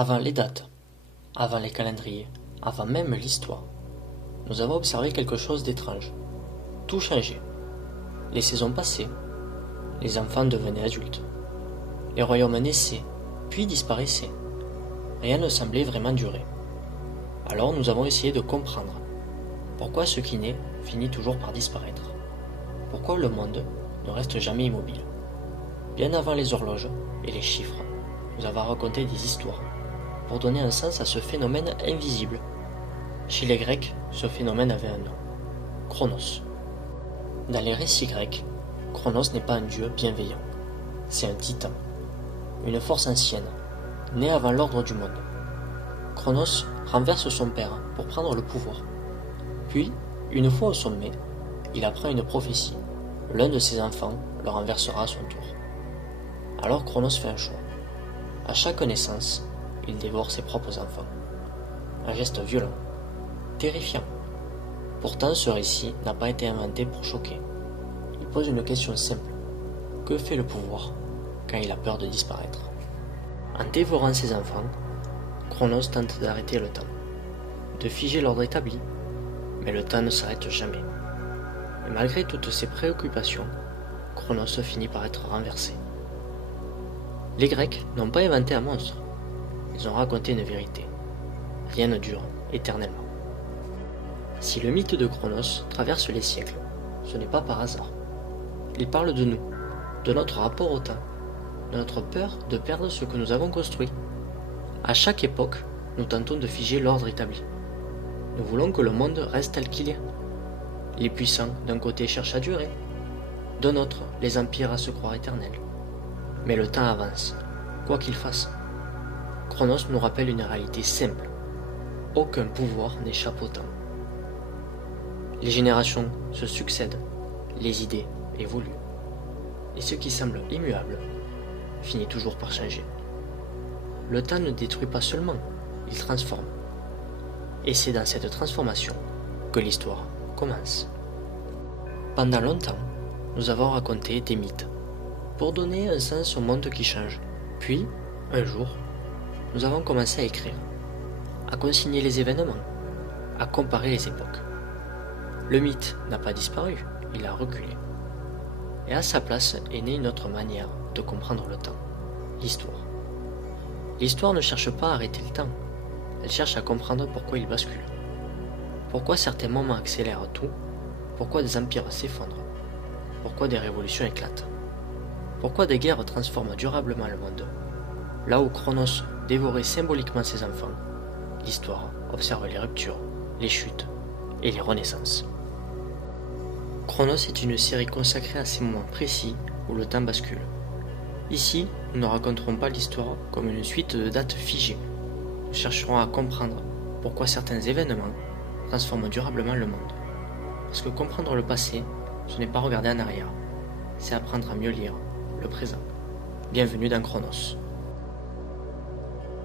Avant les dates, avant les calendriers, avant même l'histoire, nous avons observé quelque chose d'étrange. Tout changeait. Les saisons passaient, les enfants devenaient adultes, les royaumes naissaient, puis disparaissaient. Rien ne semblait vraiment durer. Alors nous avons essayé de comprendre pourquoi ce qui naît finit toujours par disparaître. Pourquoi le monde ne reste jamais immobile. Bien avant les horloges et les chiffres, nous avons raconté des histoires pour donner un sens à ce phénomène invisible. Chez les Grecs, ce phénomène avait un nom, Chronos. Dans les récits grecs, Chronos n'est pas un dieu bienveillant, c'est un titan, une force ancienne, née avant l'ordre du monde. Chronos renverse son père pour prendre le pouvoir. Puis, une fois au sommet, il apprend une prophétie. L'un de ses enfants le renversera à son tour. Alors Chronos fait un choix. À chaque naissance, il dévore ses propres enfants. Un geste violent, terrifiant. Pourtant, ce récit n'a pas été inventé pour choquer. Il pose une question simple. Que fait le pouvoir quand il a peur de disparaître? En dévorant ses enfants, Chronos tente d'arrêter le temps, de figer l'ordre établi, mais le temps ne s'arrête jamais. Et malgré toutes ses préoccupations, Chronos finit par être renversé. Les Grecs n'ont pas inventé un monstre, ils ont raconté une vérité. Rien ne dure éternellement. Si le mythe de Chronos traverse les siècles, ce n'est pas par hasard. Il parle de nous, de notre rapport au temps, de notre peur de perdre ce que nous avons construit. À chaque époque, nous tentons de figer l'ordre établi. Nous voulons que le monde reste tel qu'il est. Les puissants, d'un côté, cherchent à durer, d'un autre, les empires à se croire éternels. Mais le temps avance, quoi qu'il fasse. Chronos nous rappelle une réalité simple. Aucun pouvoir n'échappe au temps. Les générations se succèdent, les idées évoluent. Et ce qui semble immuable finit toujours par changer. Le temps ne détruit pas seulement, il transforme. Et c'est dans cette transformation que l'histoire commence. Pendant longtemps, nous avons raconté des mythes pour donner un sens au monde qui change. Puis, un jour, nous avons commencé à écrire, à consigner les événements, à comparer les époques. Le mythe n'a pas disparu, il a reculé. Et à sa place est née une autre manière de comprendre le temps, l'histoire. L'histoire ne cherche pas à arrêter le temps, elle cherche à comprendre pourquoi il bascule. Pourquoi certains moments accélèrent tout, pourquoi des empires s'effondrent, pourquoi des révolutions éclatent. Pourquoi des guerres transforment durablement le monde. Là où Chronos dévorait symboliquement ses enfants, l'histoire observe les ruptures, les chutes et les renaissances. Chronos est une série consacrée à ces moments précis où le temps bascule. Ici, nous ne raconterons pas l'histoire comme une suite de dates figées. Nous chercherons à comprendre pourquoi certains événements transforment durablement le monde. Parce que comprendre le passé, ce n'est pas regarder en arrière, c'est apprendre à mieux lire le présent. Bienvenue dans Chronos.